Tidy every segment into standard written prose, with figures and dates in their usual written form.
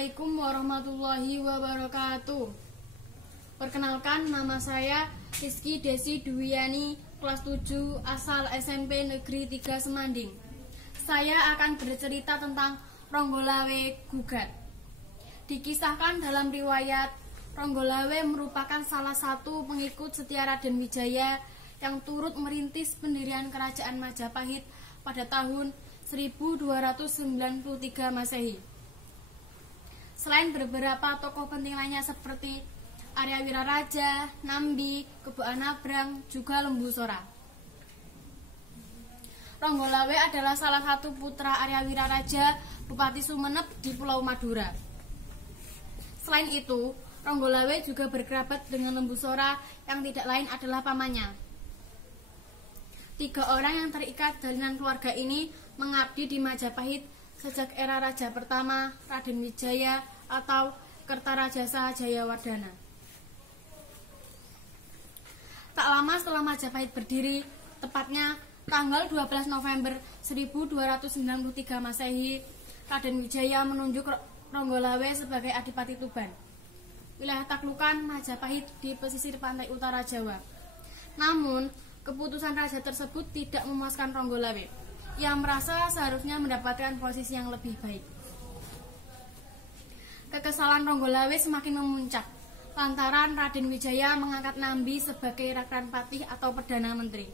Assalamualaikum warahmatullahi wabarakatuh. Perkenalkan, nama saya Rizky Desi Dwiani, kelas 7, asal SMP Negeri 3 Semanding. Saya akan bercerita tentang Ronggolawe Gugat. Dikisahkan dalam riwayat, Ronggolawe merupakan salah satu pengikut setia Raden Wijaya yang turut merintis pendirian Kerajaan Majapahit pada tahun 1293 Masehi. Selain beberapa tokoh penting lainnya seperti Arya Wiraraja, Nambi, Kebo Anabrang, juga Lembu Sora. Ronggolawe adalah salah satu putra Arya Wiraraja, Bupati Sumeneb di Pulau Madura. Selain itu, Ronggolawe juga berkerabat dengan Lembu Sora yang tidak lain adalah pamannya. 3 orang yang terikat jalinan keluarga ini mengabdi di Majapahit sejak era Raja pertama Raden Wijaya atau Kertarajasa Jayawardana. Tak lama setelah Majapahit berdiri, tepatnya tanggal 12 November 1293 Masehi, Raden Wijaya menunjuk Ronggolawe sebagai Adipati Tuban, wilayah taklukan Majapahit di pesisir pantai utara Jawa. Namun, keputusan raja tersebut tidak memuaskan Ronggolawe. Ia merasa seharusnya mendapatkan posisi yang lebih baik. Kekesalan Ronggolawe semakin memuncak lantaran Raden Wijaya mengangkat Nambi sebagai Rakran Patih atau Perdana Menteri.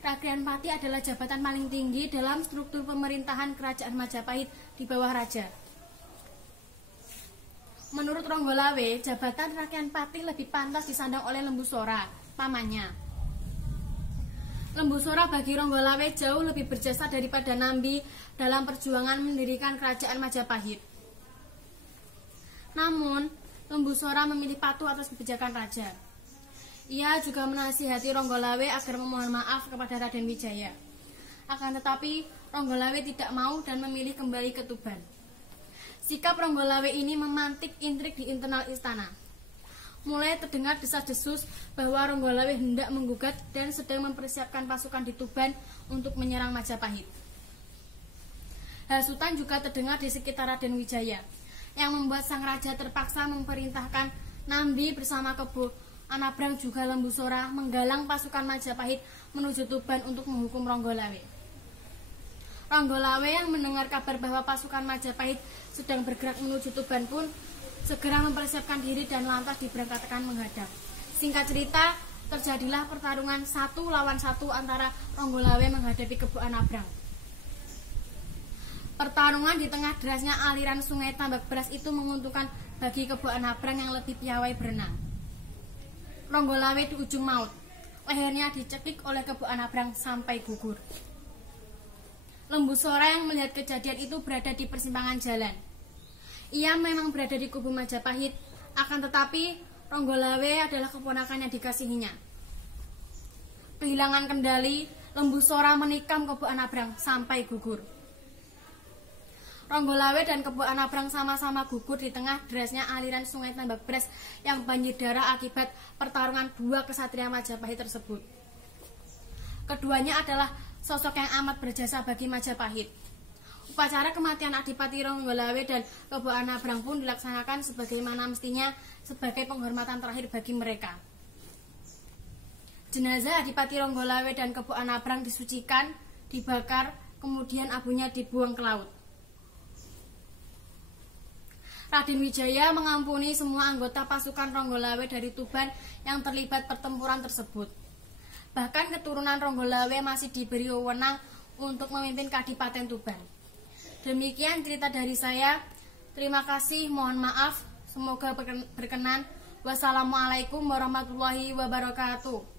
Rakran Patih adalah jabatan paling tinggi dalam struktur pemerintahan Kerajaan Majapahit di bawah raja. Menurut Ronggolawe, jabatan Rakran Patih lebih pantas disandang oleh Lembu Sora, pamannya. Lembu Sora bagi Ronggolawe jauh lebih berjasa daripada Nambi dalam perjuangan mendirikan Kerajaan Majapahit. Namun, Lembu Sora memilih patuh atas kebijakan raja. Ia juga menasihati Ronggolawe agar memohon maaf kepada Raden Wijaya. Akan tetapi, Ronggolawe tidak mau dan memilih kembali ke Tuban. Sikap Ronggolawe ini memantik intrik di internal istana. Mulai terdengar desas-desus bahwa Ronggolawe hendak menggugat dan sedang mempersiapkan pasukan di Tuban untuk menyerang Majapahit. Hasutan juga terdengar di sekitar Raden Wijaya, yang membuat sang raja terpaksa memerintahkan Nambi bersama Kebo Anabrang juga Lembu Sora menggalang pasukan Majapahit menuju Tuban untuk menghukum Ronggolawe. Ronggolawe yang mendengar kabar bahwa pasukan Majapahit sedang bergerak menuju Tuban pun segera mempersiapkan diri dan lantas diberangkatkan menghadang. Singkat cerita, terjadilah pertarungan 1 lawan 1 antara Ronggolawe menghadapi Kebo Anabrang. Pertarungan di tengah derasnya aliran sungai Tambak Beras itu menguntungkan bagi Kebo Anabrang yang lebih piawai berenang. Ronggolawe di ujung maut, lehernya dicekik oleh Kebo Anabrang sampai gugur. Lembu Sora yang melihat kejadian itu berada di persimpangan jalan. Ia memang berada di kubu Majapahit, akan tetapi Ronggolawe adalah keponakan yang dikasihinya. Kehilangan kendali, Lembu Sora menikam Kebo Anabrang sampai gugur. Ronggolawe dan Kebo Anabrang sama-sama gugur di tengah derasnya aliran sungai Tambak Beras yang banjir darah akibat pertarungan 2 kesatria Majapahit tersebut. Keduanya adalah sosok yang amat berjasa bagi Majapahit. Upacara kematian Adipati Ronggolawe dan Kebo Anabrang pun dilaksanakan sebagaimana mestinya sebagai penghormatan terakhir bagi mereka. Jenazah Adipati Ronggolawe dan Kebo Anabrang disucikan, dibakar, kemudian abunya dibuang ke laut. Raden Wijaya mengampuni semua anggota pasukan Ronggolawe dari Tuban yang terlibat pertempuran tersebut. Bahkan keturunan Ronggolawe masih diberi wewenang untuk memimpin Kadipaten Tuban. Demikian cerita dari saya. Terima kasih, mohon maaf. Semoga berkenan. Wassalamualaikum warahmatullahi wabarakatuh.